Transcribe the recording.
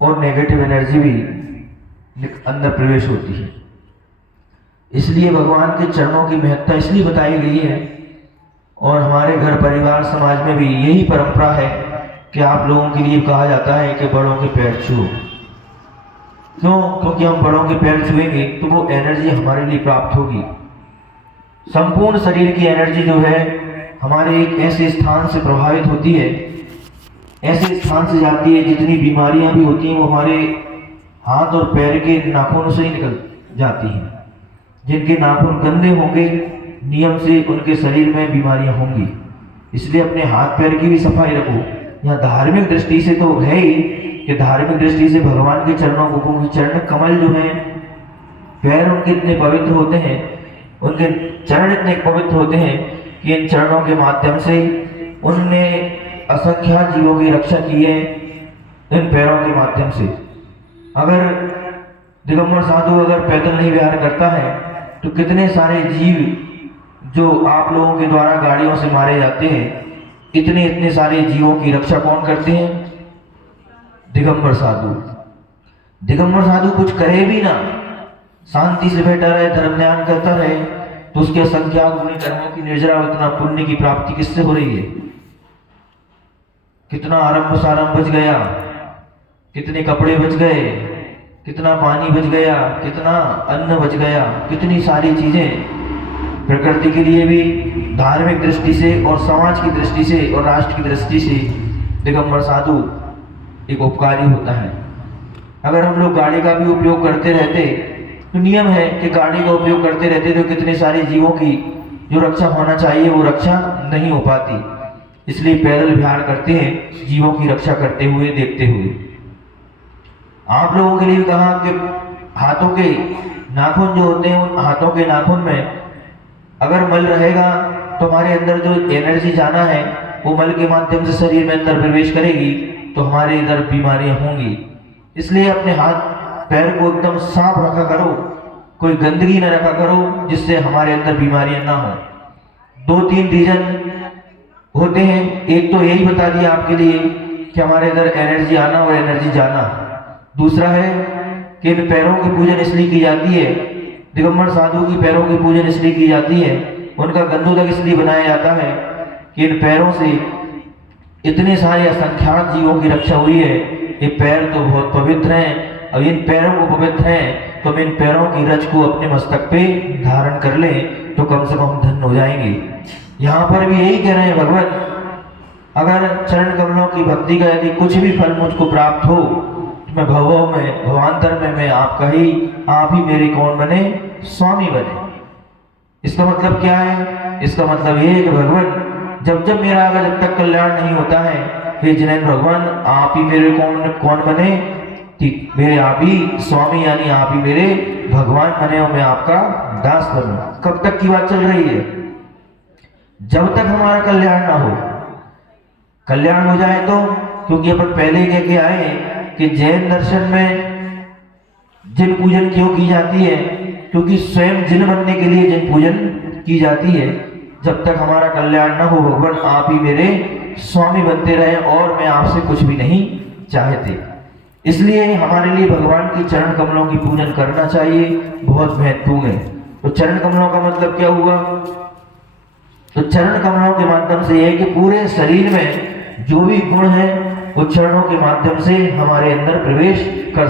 और negative energy भी अंदर प्रवेश होती है। इसलिए भगवान के चरणों की महत्ता इसलिए बताई गई है, और हमारे घर परिवार समाज में भी यही परंपरा है कि आप लोगों के लिए कहा जाता है कि बड़ों के पैर छुओ। क्यों? क्योंकि हम बड़ों के पैर छुएंगे तो वो एनर्जी हमारे लिए प्राप्त होगी। संपूर्ण शरीर की एनर्जी जो है हमारे एक ऐसे स्थान से प्रभावित होती है, ऐसे स्थान से जाती है, जितनी बीमारियां भी होती हैं वो हमारे हाथ और पैर के नाखूनों से ही निकल जाती हैं। जिनके नाखून गंदे होंगे नियम से उनके शरीर में बीमारियां होंगी। इसलिए अपने हाथ पैर की भी सफाई रखो। यहाँ धार्मिक दृष्टि से तो है ही कि धार्मिक दृष्टि से भगवान के चरणों को, क्योंकि चरण कमल जो हैं, पैर उनके इतने पवित्र होते हैं, उनके चरण इतने पवित्र होते हैं कि इन चरणों के माध्यम से उनने असंख्यात जीवों की रक्षा की है इन पैरों के माध्यम से। अगर दिगंबर साधु अगर पैदल नहीं विहार करता है तो कितने सारे जीव जो आप लोगों के द्वारा गाड़ियों से मारे जाते हैं, इतने सारे जीवों की रक्षा कौन करते हैं? दिगंबर साधु। दिगंबर साधु कुछ करे भी ना, शांति से बैठा रहे, धर्म ध्यान करता रहे, तो उसके असंख्यात गुणी कर्मों की निर्जरा इतना पुण्य की प्राप्ति किससे हो रही है? कितना आरंभ सारंभ बच गया, कितने कपड़े बच गए, कितना पानी बच गया, कितना अन्न बच गया, कितनी सारी चीजें प्रकृति के लिए भी धार्मिक दृष्टि से और समाज की दृष्टि से और राष्ट्र की दृष्टि से दिगंबर साधु एक उपकारी होता है। अगर हम लोग गाड़ी का भी उपयोग करते रहते तो नियम है कि गाड़ी का उपयोग करते रहते तो कितने सारे जीवों की जो रक्षा होना चाहिए वो रक्षा नहीं हो पाती। इसलिए पैदल विहार करते हैं जीवों की रक्षा करते हुए, देखते हुए। आप लोगों के लिए भी कहा कि हाथों के नाखून जो होते हैं, उन हाथों के नाखून में अगर मल रहेगा तो हमारे अंदर जो एनर्जी जाना है वो मल के माध्यम से शरीर में अंदर प्रवेश करेगी, तो हमारे इधर बीमारियां होंगी। इसलिए अपने हाथ पैर को एकदम साफ रखा करो, कोई गंदगी न रखा करो जिससे हमारे अंदर बीमारियां ना हो। 2-3 रीजन होते हैं। एक तो यही बता दिया आपके लिए कि हमारे इधर एनर्जी आना और एनर्जी जाना। दूसरा है कि इन पैरों की पूजन इसलिए की जाती है, दिगंबर साधु की पैरों की पूजन इसलिए की जाती है, उनका गंधोदक इसलिए बनाया जाता है कि इन पैरों से इतने सारे असंख्यात जीवों की रक्षा हुई है। ये पैर तो बहुत पवित्र हैं, और इन पैरों को पवित्र हैं तो हम इन पैरों की रज को अपने मस्तक पे धारण कर लें तो कम से कम धन्य हो जाएंगे। यहाँ पर भी यही कह रहे हैं भगवान, अगर चरण कमलों की भक्ति का यदि कुछ भी फल मुझको प्राप्त हो तो मैं भवों में, भवांतर में मैं आपका ही, आप ही मेरे कौन बने? स्वामी बने। इसका मतलब क्या है? इसका मतलब ये है कि भगवान जब मेरा अगर जब तक कल्याण नहीं होता है, हे जिनेन्द्र भगवान आप ही मेरे कौन बने? ठीक, मेरे आप ही स्वामी, यानी आप ही मेरे भगवान बने और मैं आपका दास बनूं। कब तक की बात चल रही है? जब तक हमारा कल्याण ना हो। कल्याण हो जाए तो, क्योंकि अपन पहले कह के आए कि जैन दर्शन में जिन पूजन क्यों की जाती है? क्योंकि स्वयं जिन बनने के लिए जिन पूजन की जाती है। जब तक हमारा कल्याण ना हो भगवान आप ही मेरे स्वामी बनते रहे, और मैं आपसे कुछ भी नहीं चाहते। इसलिए हमारे लिए भगवान की चरण कमलों की पूजन करना चाहिए, बहुत महत्वपूर्ण है। तो चरण कमलों का मतलब क्या हुआ? तो चरण कमलों के माध्यम से यह है कि पूरे शरीर में जो भी गुण है वो चरणों के माध्यम से हमारे अंदर प्रवेश कर